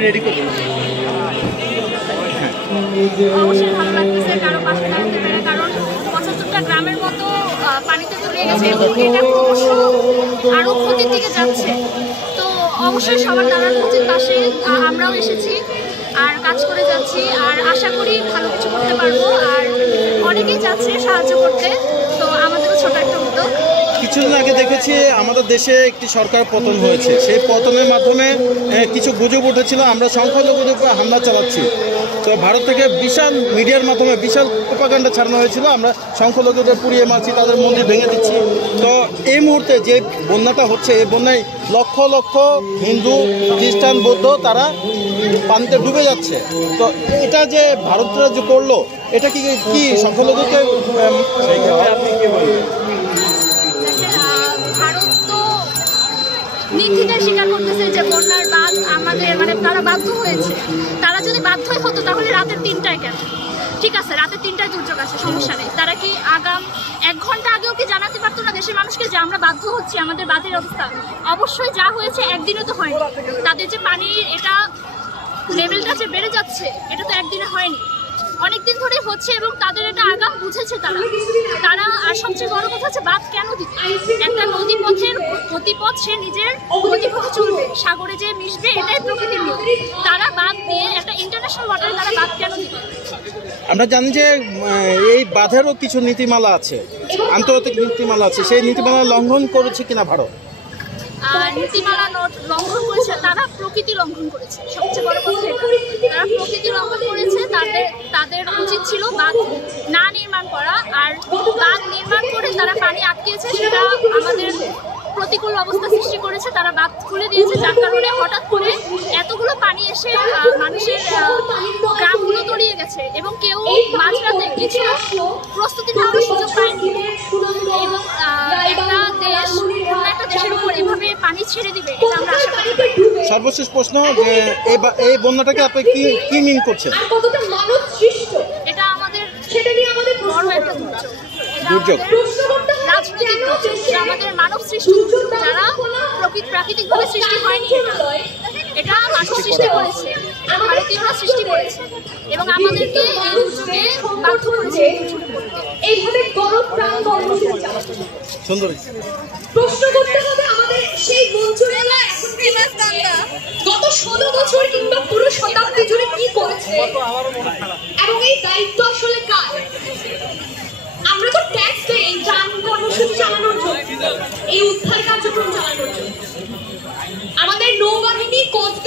আমি রেডি করব। অবশ্যই ভালো লাগতেছে কারো পাশে দাঁড়াতে পেরে, কারণ ৭৫টা গ্রামের মতো পানিতে তলিয়ে গেছে এবং এটা ক্রমশ আরও ক্ষতির দিকে যাচ্ছে। তো অবশ্যই সবার দাঁড়ানো উচিত পাশে। আমরাও এসেছি আর কাজ করে যাচ্ছি, আর আশা করি ভালো কিছু করতে পারবো। আর অনেকেই যাচ্ছে সাহায্য করতে, তো আমাদেরও ছোট একটা উদ্যোগ। কিছুদিন আগে দেখেছি আমাদের দেশে একটি সরকার পতন হয়েছে, সেই পতনের মাধ্যমে কিছু গুজব উঠেছিল আমরা সংখ্যালঘুদের উপর হামলা চালাচ্ছি। তো ভারত থেকে বিশাল মিডিয়ার মাধ্যমে বিশাল প্রোপাগান্ডা ছাড়ানো হয়েছিল, আমরা সংখ্যালঘুদের পুড়িয়ে মারছি, তাদের মন্দির ভেঙে দিচ্ছি। তো এই মুহূর্তে যে বন্যাটা হচ্ছে, এই বন্যায় লক্ষ লক্ষ হিন্দু, খ্রিস্টান, বৌদ্ধ তারা পানিতে ডুবে যাচ্ছে। তো এটা যে ভারতরা যে করলো, এটা কি সংখ্যালঘুকে আপনি কি বলবেন? ভারত তো নির্দ্বিধায় স্বীকার করতেছে যে বন্যার বাঁধ আমাদের তারা বাধ্য হয়েছে। তারা যদি বাধ্যই হতো তাহলে রাতের ৩টায় কেন? ঠিক আছে, রাতের ৩টায় দুর্যোগ আছে, সমস্যা নেই। তারা কি আগাম ১ ঘন্টা আগেও কি জানাতে পারতো না দেশের মানুষকে যে আমরা বাধ্য হচ্ছি, আমাদের বাঁধের অবস্থা? অবশ্যই যা হয়েছে একদিনে তো হয়নি। তাদের যে পানির এটা লেভেলটা যে বেড়ে যাচ্ছে, এটা তো একদিনে হয়নি, অনেকদিন ধরে হচ্ছে এবং তাদের এটা আগাম বুঝেছে তারা। আর সবচেয়ে বড় কথা হচ্ছে বাঁধ কেন দিতে? একটা নদীপথের গতিপথ সে নিজের গতিপথে চলবে, সাগরে যে মিশবে, এটাই প্রকৃতির নিয়ম। তারা বাঁধ দিয়ে একটা ইন্টারন্যাশনাল ওয়াটারে তারা বাঁধ কেন দিবে? আমরা জানি যে এই বাঁধেরও কিছু নীতিমালা আছে, আন্তর্জাতিক নীতিমালা আছে, সেই নীতিমালা লঙ্ঘন করেছে কিনা ভারত? নীতিমালা লঙ্ঘন করেছে, তারা প্রকৃতি লঙ্ঘন করেছে। সবচেয়ে বড় কথা এটা, তারা প্রকৃতি লঙ্ঘন করেছে। তাদের উচিত ছিল বাঁধ না নির্মাণ করা, আর বাঁধ নির্মাণ করে তারা পানি আটকেছে, সেটা আমাদের প্রতিকূল অবস্থা সৃষ্টি করেছে। তারা বাঁধ খুলে দিয়েছে, যার কারণে হঠাৎ করে এতগুলো পানি এসে মানুষের গ্রামগুলো তলিয়ে গেছে এবং কেউ মাঝরাতে কিছু প্রস্তুতি নেওয়ার সুযোগ পায়নি। এবং একটা দেশের উপর এভাবে পানি ছেড়ে দিবে, এটা আমরা আশা করি। সর্বশেষ প্রশ্ন, যে এই বন্যাটাকে আপনি কি মিন করছেন? এটা আমাদের বড় একটা দুর্যোগ, রাজনৈতিক দুর্যোগ, আমাদের মানব সৃষ্টি দুর্যোগ, যারা প্রাকৃতিকভাবে সৃষ্টি হয়নি। এটা মানুষ সৃষ্টি করেছে, ভারতীয়রা সৃষ্টি করেছে এবং আমাদেরকে এই দুর্যোগে বাধ্য করেছে। এইভাবে গণপ্রাণ কর্মসূচি চালাচ্ছে। সুন্দর প্রশ্ন করতে হবে আমাদের সেই মঞ্জুরেলা গত ১৬ বছর কিংবা পুরো শতাব্দী জুড়ে কি করেছে এবং এই দায়িত্ব আসলে কার? আমরা তো ট্যাক্স দেই এই ত্রাণ কর্মসূচি চালানোর জন্য, এই উদ্ধার কার্যক্রম চালানোর জন্য। আমাদের নৌবাহিনী, কোস্ট